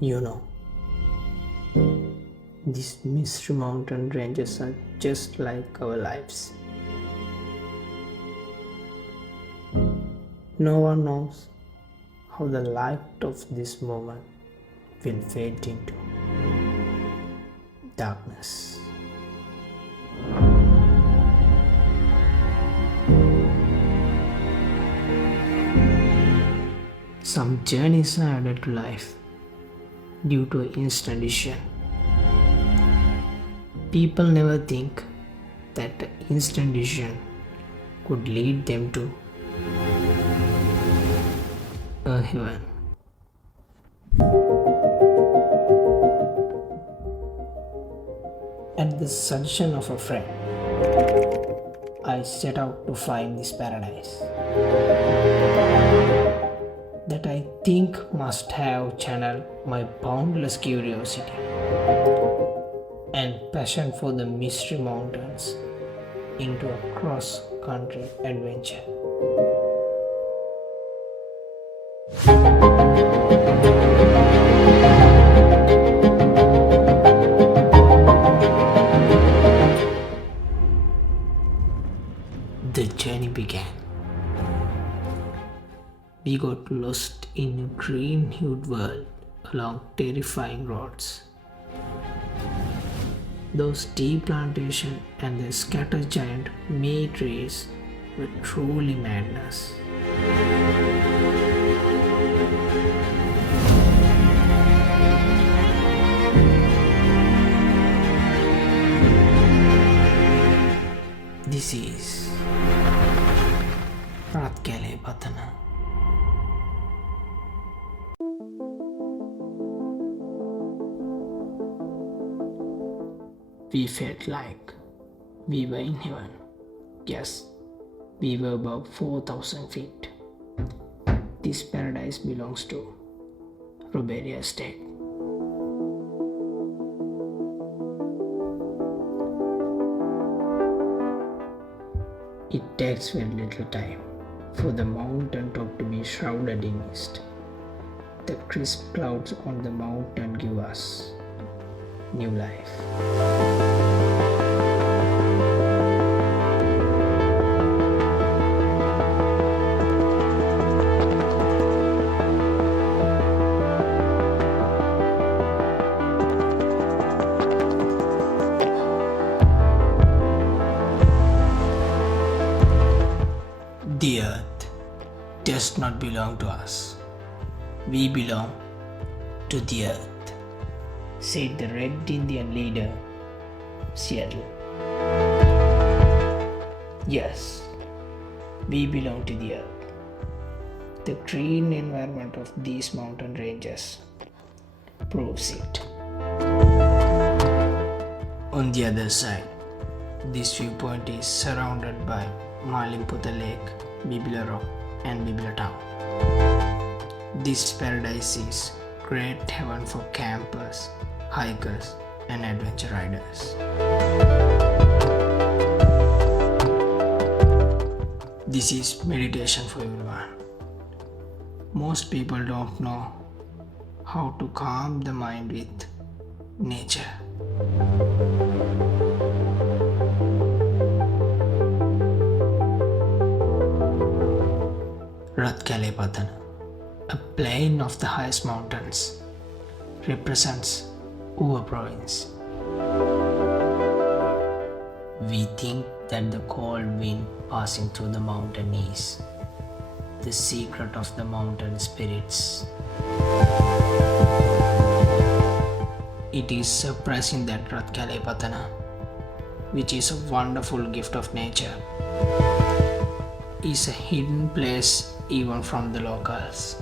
You know, these mystery mountain ranges are just like our lives. No one knows how the light of this moment will fade into darkness. Some journeys are added to life due to instant decision. People never think that the instant decision could lead them to a heaven. At the suggestion of a friend, I set out to find this paradise that I think must have channeled my boundless curiosity and passion for the mystery mountains into a cross-country adventure. The journey began. We got lost in a green-hued world along terrifying roads. Those tea plantations and the scattered giant may trees were truly madness. This is Rathkale Pathana. We felt like we were in heaven. Yes, we were above 4,000 feet. This paradise belongs to Roberia State. It takes very little time for the mountain top to be shrouded in mist. The crisp clouds on the mountain give us new life. The earth does not belong to us. We belong to the earth, said the Red Indian leader, Seattle. Yes, we belong to the earth. The green environment of these mountain ranges proves it. On the other side, this viewpoint is surrounded by Malimputha Lake, Bibila Rock and Bibila Town. This paradise is great heaven for campers, hikers and adventure riders. This is meditation for everyone. Most people don't know how to calm the mind with nature. Rathkale Pathana, a plain of the highest mountains, represents our province. We think that the cold wind passing through the mountain is the secret of the mountain spirits. It is surprising that Rathkale Pathana, which is a wonderful gift of nature, is a hidden place even from the locals.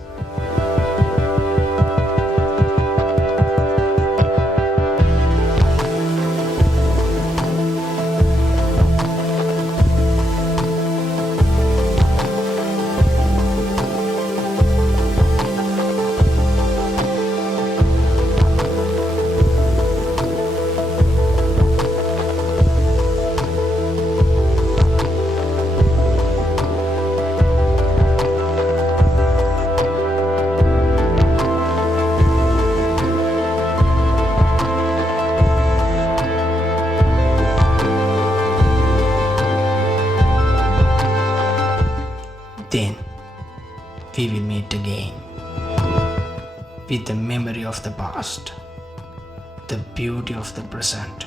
again with the memory of the past, the beauty of the present,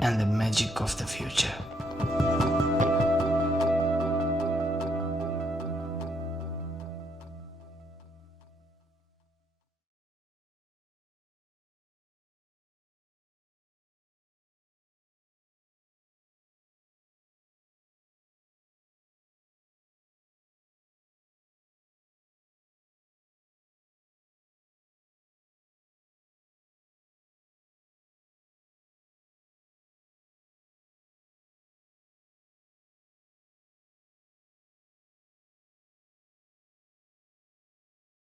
and the magic of the future.